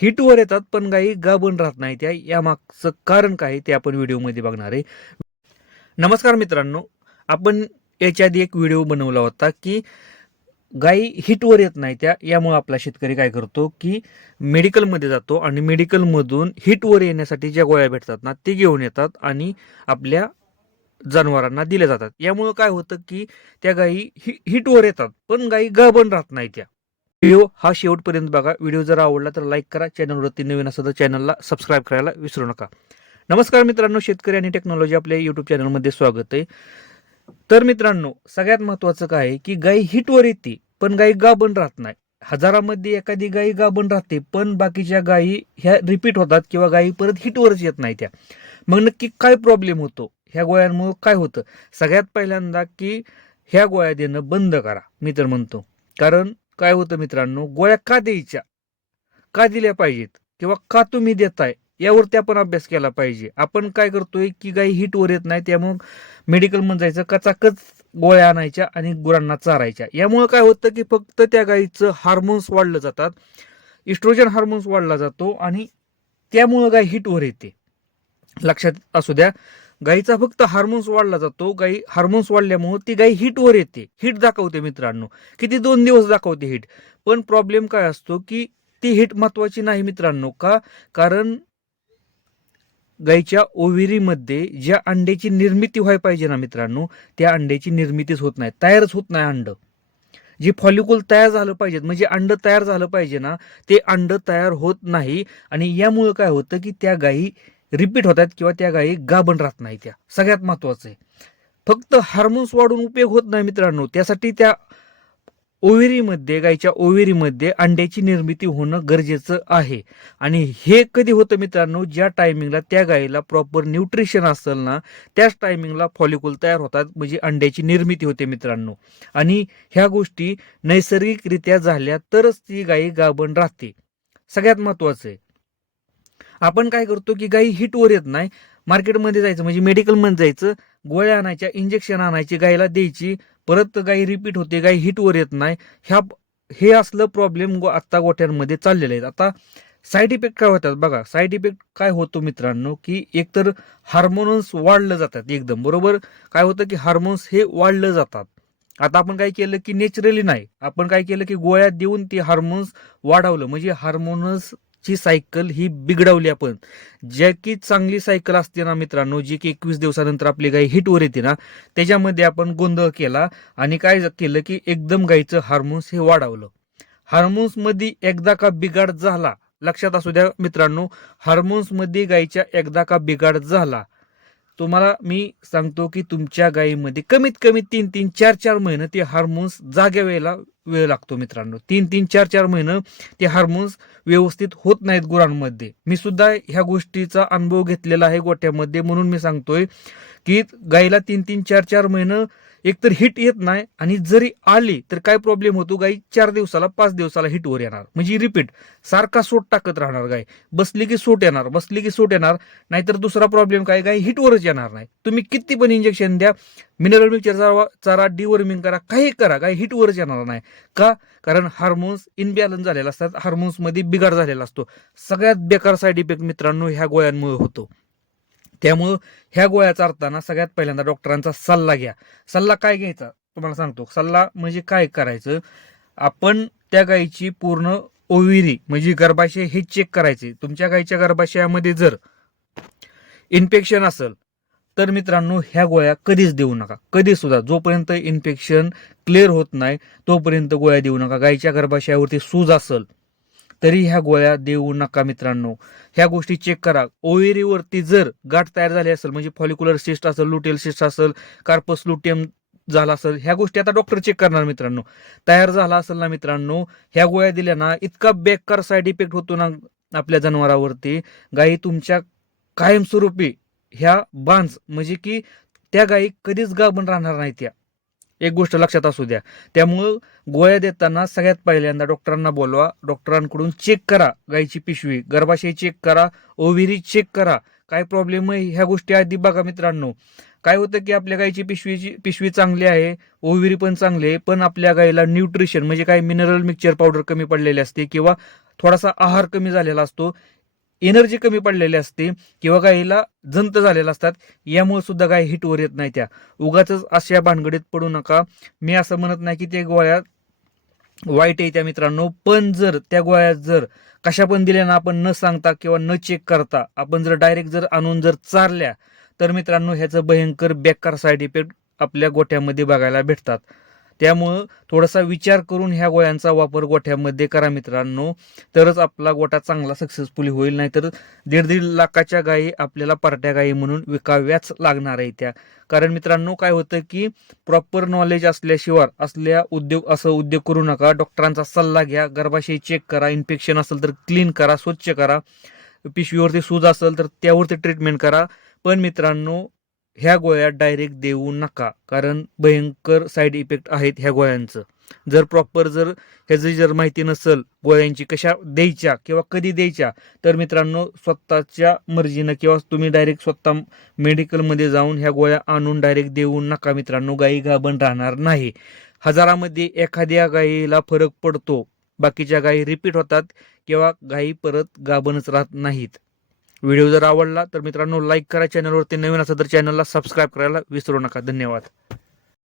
हिटवर येतात पण गायी गाभण राहत नाही त्या, यामागचं कारण काय ते आपण व्हिडिओमध्ये बघणार आहे. नमस्कार मित्रांनो, आपण याच्या आधी एक व्हिडिओ बनवला होता की गायी हिटवर येत नाही त्या, यामुळे आपला शेतकरी काय करतो की मेडिकलमध्ये जातो आणि मेडिकलमधून हिटवर येण्यासाठी ज्या गोळ्या भेटतात ना ते घेऊन येतात आणि आपल्या जनावरांना दिल्या जातात. यामुळे काय होतं की त्या गायी हिटवर येतात पण गायी गाभण राहत नाही त्या. व्हिडिओ हा शेवटपर्यंत बघा. व्हिडिओ जर आवडला तर लाईक करा, चॅनलवरती नवीन असेल तर चॅनलला सबस्क्राईब करायला विसरू नका. नमस्कार मित्रांनो, शेतकरी आणि टेक्नॉलॉजी आपल्या युट्यूब चॅनलमध्ये स्वागत आहे. तर मित्रांनो, सगळ्यात महत्वाचं काय आहे की गाय हिटवर येते पण गाय गाभण राहत नाही. हजारामध्ये एखादी गायी गाभण राहते पण बाकीच्या गायी ह्या रिपीट होतात किंवा गायी परत हिटवरच येत नाही त्या. मग नक्की काय प्रॉब्लेम होतो, ह्या गोळ्यांमुळे काय होतं? सगळ्यात पहिल्यांदा की ह्या गोळ्या देणं बंद करा, मी तर म्हणतो. कारण काय होतं मित्रांनो, गोळ्या का द्यायच्या, का दिल्या पाहिजेत किंवा का तुम्ही देताय यावरती आपण अभ्यास केला पाहिजे. आपण काय करतोय की गायी हिटवर येत नाही त्यामुळे मेडिकल मध्ये जायचं, कचाकच गोळ्या आणायच्या आणि गुरांना चारायच्या. यामुळे काय होतं की फक्त त्या गायीचं हार्मोन्स वाढलं जातात, इस्ट्रोजन हार्मोन्स वाढला जातो आणि त्यामुळे गाय हिटवर येते. लक्षात असू द्या, गायीचा फक्त हार्मोन्स वाढला जातो. गायी हार्मोन्स वाढल्यामुळे ती गायी हिटवर येते, हिट दाखवते मित्रांनो. किती 2 दिवस दाखवते हिट. पण प्रॉब्लेम काय असतो की ती हिट महत्वाची नाही मित्रांनो. का? कारण गायीच्या ओव्हरीमध्ये ज्या अंड्याची निर्मिती व्हायला पाहिजे ना मित्रांनो, त्या अंड्याची निर्मितीच होत नाही, तयारच होत नाही अंड. जे फॉलिक्युल तयार झालं पाहिजे, म्हणजे अंड तयार झालं पाहिजे ना, ते अंड तयार होत नाही. आणि यामुळे काय होतं की त्या गायी रिपीट होतात किंवा त्या गायी गाभण राहत नाही त्या. सगळ्यात महत्वाचं आहे. फक्त हार्मोन्स वाढून उपयोग होत नाही मित्रांनो. त्यासाठी त्या ओव्हरीमध्ये, गायीच्या ओव्हरीमध्ये अंड्याची निर्मिती होणं गरजेचं आहे. आणि हे कधी होतं मित्रांनो, ज्या टायमिंगला त्या गायीला प्रॉपर न्यूट्रिशन असेल ना, त्याच टायमिंगला फॉलिक्युल तयार होतात, म्हणजे अंड्याची निर्मिती होते मित्रांनो. आणि ह्या गोष्टी नैसर्गिकरित्या झाल्या तरच ती गायी गाभण राहते. सगळ्यात महत्वाचं आहे. आपण काय करतो की गायी हिटवर येत नाही, मार्केटमध्ये जायचं म्हणजे मेडिकलमध्ये जायचं, गोळ्या आणायच्या, इंजेक्शन आणायची, गायीला द्यायची, परत गायी रिपीट होते, गायी हिटवर येत नाही. हे असलं प्रॉब्लेम आता गोठ्यांमध्ये चाललेले आहेत. आता साईड इफेक्ट काय होतात बघा. साईड इफेक्ट काय होतो मित्रांनो की एकतर हार्मोन्स वाढलं जातात एकदम बरोबर. काय होतं की हार्मोन्स हे वाढलं जातात. आता आपण काय केलं की नॅचरली नाही, आपण काय केलं की गोळ्या देऊन ती हार्मोन्स वाढवलं, म्हणजे हार्मोन्स ची सायकल ही बिघडवली आपण. ज्या की चांगली सायकल असते ना मित्रांनो, जी की 21 दिवसानंतर आपली गाय हिटवर येते ना, त्याच्यामध्ये आपण गोंधळ केला आणि काय केलं की एकदम गायीचं हार्मोन्स हे वाढवलं. हार्मोन्स मध्ये एकदा का बिघाड झाला, लक्षात असू द्या मित्रांनो, हार्मोन्स मध्ये गायीच्या एकदा का बिघाड झाला, तुम्हाला मी सांगतो की तुमच्या गायीमध्ये कमीत कमी 3-4 महिने ते हार्मोन्स जाग्या वेळेला वेळ लागतो मित्रांनो. 3-4 महिने ते हार्मोन्स व्यवस्थित होत नाहीत गुरांमध्ये. मी सुद्धा ह्या गोष्टीचा अनुभव घेतलेला आहे गोट्यामध्ये, म्हणून मी सांगतोय की गायीला 3-4 महिने एकतर हिट येत नाही, आणि जरी आली तर काय प्रॉब्लेम होतो, गाई 4 दिवसाला 5 दिवसाला हिटवर येणार, म्हणजे रिपीट सारखा सूट टाकत राहणार. गाय बसली की सूट येणार, बसली की सूट येणार. नाहीतर दुसरा प्रॉब्लेम काय, गाय हिटवरच येणार नाही. तुम्ही किती पण इंजेक्शन द्या, मिनरल मिक्सर चारा, डिवर्मिंग करा, काही करा, गाय हिटवरच येणार नाही. का? कारण हार्मोन्स इनबॅलन्स झालेला असतात, हार्मोन्स मध्ये बिघाड झालेला असतो. सगळ्यात बेकार साईड इफेक्ट मित्रांनो ह्या गोळ्यांमुळे होतो. त्यामुळं ह्या गोळ्या चारताना सगळ्यात पहिल्यांदा डॉक्टरांचा सल्ला घ्या. सल्ला काय घ्यायचा तुम्हाला सांगतो. सल्ला म्हणजे काय करायचं, आपण त्या गायीची पूर्ण ओव्हरी म्हणजे गर्भाशय हे चेक करायचे. तुमच्या गायीच्या गर्भाशयामध्ये जर इन्फेक्शन असेल तर मित्रांनो ह्या गोळ्या कधीच देऊ नका, कधी सुद्धा. जोपर्यंत इन्फेक्शन क्लिअर होत नाही तोपर्यंत गोळ्या देऊ नका. गायीच्या गर्भाशयावरती सूज असेल तरी ह्या गोळ्या देऊ नका मित्रांनो. ह्या गोष्टी चेक करा. ओव्हरीवरती जर गाठ तयार झाली असेल, म्हणजे फॉलिक्युलर सिस्ट असेल, लुटेल सिस्ट असेल, कार्पस लुटियम झाला असेल, ह्या गोष्टी आता डॉक्टर चेक करणार मित्रांनो. तयार झाला असेल ना मित्रांनो, ह्या गोळ्या दिल्या ना, इतका बेकार साईड इफेक्ट होतो ना आपल्या जनावरांवरती. गायी तुमच्या कायमस्वरूपी ह्या बांज, म्हणजे की त्या गायी कधीच गाभण राहणार नाही त्या. एक गोष्ट लक्षात असू द्या. त्यामुळं गोळ्या देताना सगळ्यात पहिल्यांदा डॉक्टरांना बोलवा, डॉक्टरांकडून चेक करा, गायीची पिशवी, गर्भाशय चेक करा, ओव्हरी चेक करा, काय प्रॉब्लेम आहे ह्या गोष्टी आधी बघा मित्रांनो. काय होतं की आपल्या गायची पिशवी चांगली आहे, ओविरी पण चांगली आहे, पण आपल्या गायीला न्यूट्रिशन म्हणजे काय मिनरल मिक्सचर पावडर कमी पडलेली असते किंवा थोडासा आहार कमी झालेला असतो, एनर्जी कमी पडलेली असते किंवा गायीला जंत झालेला असतात. यामुळे सुद्धा गाय हिटवर येत नाही. त्या उगाच अशा भानगडीत पडू नका. मी असं म्हणत नाही की ते गोळ्या वाईट आहे त्या मित्रांनो, पण जर त्या गोळ्या जर कशा पण दिल्या ना, आपण न सांगता किंवा न चेक करता आपण जर डायरेक्ट जर आणून जर चारल्या, तर मित्रांनो ह्याचं भयंकर बेकार साईड इफेक्ट आपल्या गोठ्यामध्ये बघायला भेटतात. त्यामुळं थोडासा विचार करून ह्या गोळ्यांचा वापर गोठ्यामध्ये करा मित्रांनो, तरच आपला गोठा चांगला सक्सेसफुली होईल. नाहीतर 1.5 लाखाच्या गायी आपल्याला पार्ट्या गायी म्हणून विकाव्याच लागणार आहे त्या. कारण मित्रांनो काय होतं की प्रॉपर नॉलेज असल्याशिवाय असं उद्योग करू नका. डॉक्टरांचा सल्ला घ्या, गर्भाशय चेक करा, इन्फेक्शन असेल तर क्लीन करा, स्वच्छ करा, पिशवीवरती सूज असेल तर त्यावरती ट्रीटमेंट करा. पण मित्रांनो ह्या गोळ्या डायरेक्ट देऊ नका, कारण भयंकर साईड इफेक्ट आहेत ह्या गोळ्यांचं. जर प्रॉपर जर ह्याची जर माहिती नसेल गोळ्यांची कशा द्यायच्या किंवा कधी द्यायच्या, तर मित्रांनो स्वतःच्या मर्जीनं किंवा तुम्ही डायरेक्ट स्वतः मेडिकलमध्ये जाऊन ह्या गोळ्या आणून डायरेक्ट देऊ नका मित्रांनो. गायी गाभण राहणार नाही. हजारामध्ये एखाद्या गायीला फरक पडतो, बाकीच्या गायी रिपीट होतात किंवा गायी परत गाभणच राहत नाहीत. व्हिडिओ जर आवडला तर मित्रांनो लाईक करा, चॅनलवरती नवीन असेल तर चॅनलला सबस्क्राईब करायला विसरू नका. धन्यवाद.